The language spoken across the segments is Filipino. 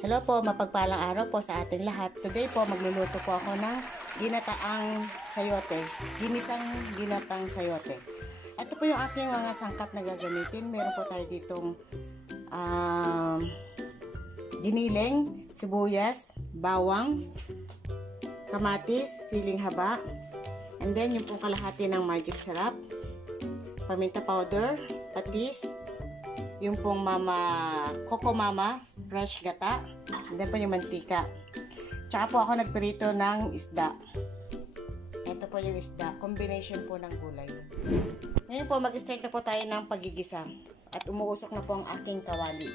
Hello po, mapagpalang araw po sa ating lahat. Today po, magluluto po ako ng ginataang sayote. Ginisang ginatang sayote. Ito po yung aking mga sangkap na gagamitin. Meron po tayo ditong giniling, sibuyas, bawang, kamatis, siling haba, and then yung pong kalahati ng magic sarap, paminta powder, patis, yung pong Coco Mama fresh gata, and then po yung mantika. Tsaka po ako nagprito ng isda. Ito po yung isda, combination po ng gulay. Ngayon po, mag-start na po tayo ng pagigisa. At umuusok na po ang aking kawali.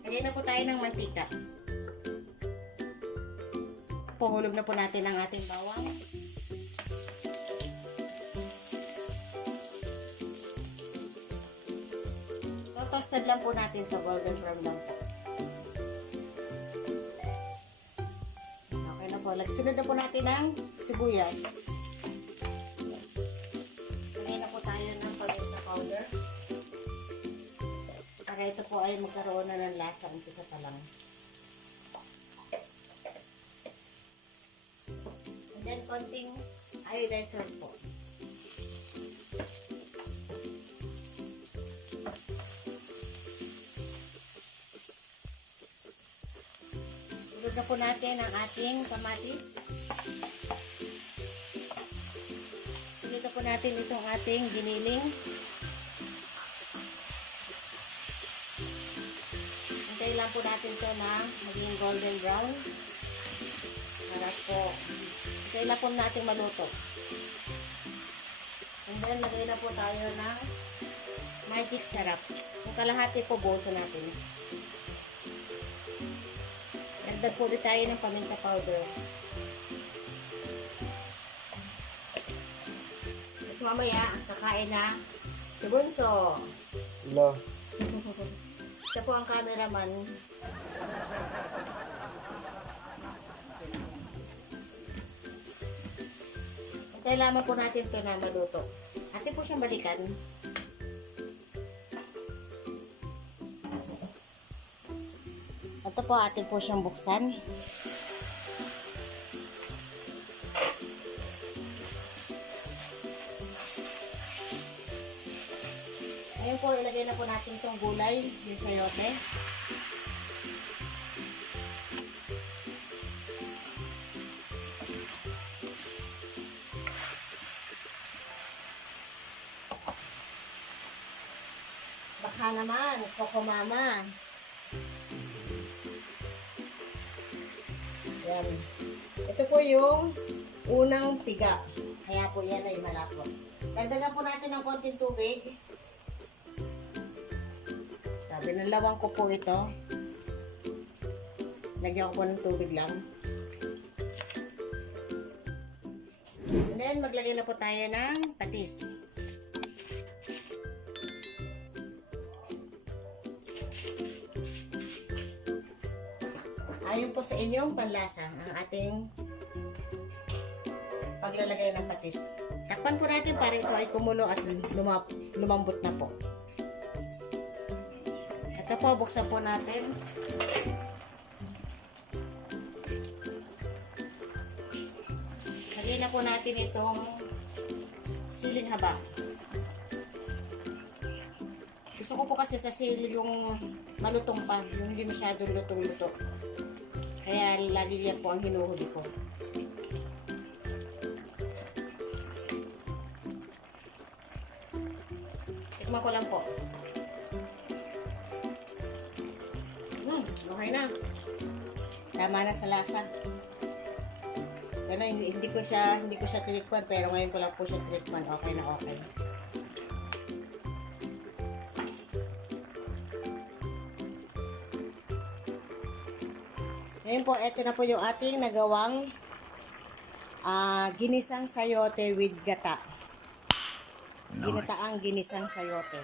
Lagyan na po tayo ng mantika. Pahulog na po natin ang ating bawang. Toasted lang po natin sa golden brown lang po. Okay na po. Sunod na po natin ng sibuyas. Lagyan na po tayo ng paminta powder. Para ito po ay magkaroon na ng lasa umpisa pa lang. And then konting iodine salt po. Ilagay na po natin ang ating kamatis. Ilagay na po natin itong ating giniling. Hintayin lang po natin ito na maging golden brown. Harap po. Hintayin lang po natin maluto. And then, lagay na po tayo ng magic sarap. Yung kalahati po, buso natin. Dagdag po ulit tayo ng paminta powder. Tapos mamaya, ang kakain na si Bunso. Hello. Siya po ang cameraman. Kailangan po natin ito na maluto. Atin po siyang balikan. Ito po, atin po siyang buksan. Ngayon po, ilagay na po natin itong gulay, yung sayote. Baka naman, Coco Mama. Yan. Ito po yung unang piga. Kaya po yan ay malapot. Dagdagan po natin ng konting tubig. Sabi ng lawang ko po ito. Lagyan ko po ng tubig lang. And then maglagay na po tayo ng patis. Ayon po sa inyong panlasa ang ating paglalagay ng patis. Takpan po natin para ito ay kumulo at lumambot na po. Ito po, buksan po natin. Lagyan na po natin itong siling haba. Gusto ko po kasi sa sili yung malutong pa, yung hindi masyadong lutong-luto. Kaya lagi yan po ang hinuhuli ko. Tikman ko lang po. Okay na. Tama na sa lasa. Pero hindi ko siya tinikman, pero ngayon ko lang po siya tinikman. Okay na okay. Ngayon po, ito na po yung ating nagawang ginisang sayote with gata. ginataang ginisang sayote.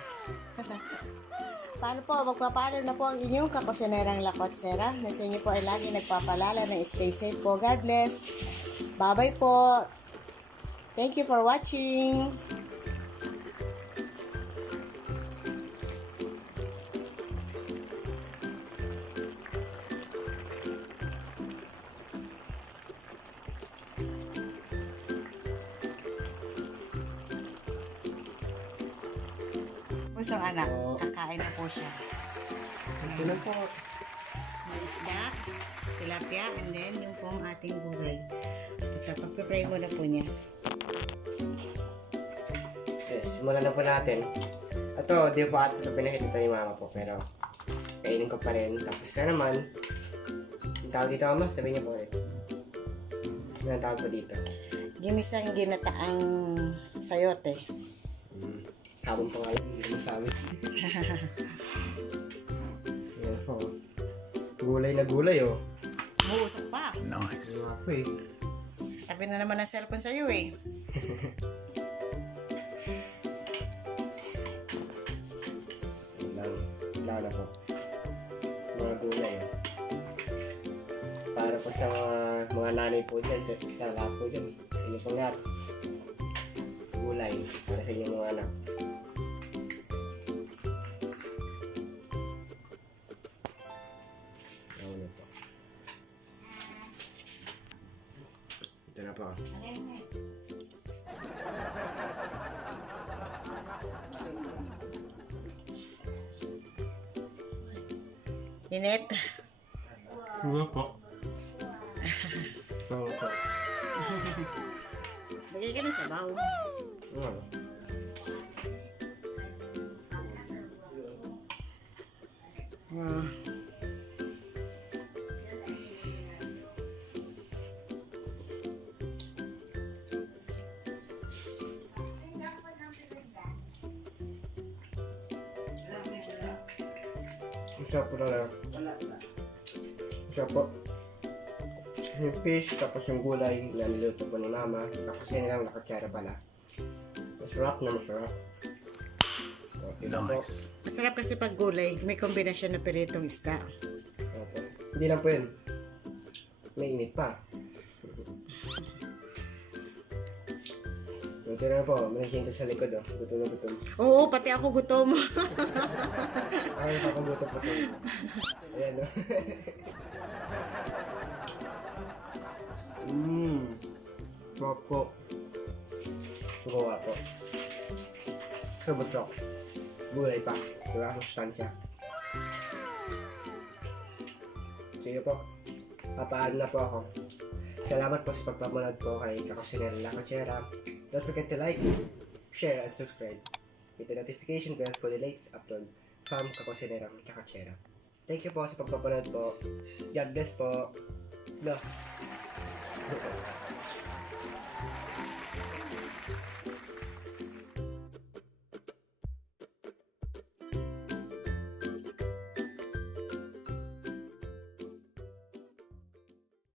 Paano po, magpapaalam na po ang inyong kakusinerang lakotsera na sa inyo po ay lagi nagpapalala na stay safe po. God bless. Bye-bye po. Thank you for watching. Pusong anak, kakain na po siya. Ito na po. May isda, tilapia, and then yung pong ating gulay. Ito, pag-pray muna po niya. Yes, simulan na po natin. Ito, di pa ito pinakita ni mama po, pero kainin ko pa rin. Tapos na naman, yung tawag dito mama, sabihin niyo po ulit. Ano ang tawag po dito? Ginisang ginataang sayote. Habang pangalan, hindi ko masabi. Yan po. Gulay na gulay, oh. Muusok pa. Nice. Nga po eh. Tabi na naman ang cellphone sa'yo eh. Lalo po. Mga gulay, oh. Para po sa mga nanay po dyan, sa lahat po dyan. Sa inyo pong lahat. Gulay, para sa inyong mga anak. Ano po. Ito na po. Init. Ano po? Ano po? Lagay ka ng sabaw. Ano? Ah. Isa po na lang. Isa po. Yung fish, tapos yung gulay na niluto po ni mama. Tapos yun lang nakatsara pala. Masarap na masarap. Okay na po. Masarap kasi pag gulay, may kombinasyon ng piritong isda. Okay. Hindi lang po yun. May init pa. Ito na po, may nakinto sa likod oh. Gutom na gutom. Oo, pati ako gutom. Ay, papagutom po sa likod. Ayan oh. Sarap po. Sugawa po. Subutok. Gulay pa. Wala sustansya. Sige po. Papaan na po ako. Salamat po sa pagpamunod po kay Kakusinera Lakotsera. Don't forget to like, share, and subscribe. Hit the notification bell for the latest upload from Kakusinera Lakotsera. Thank you po sa pagpapunod po. God bless po. Love.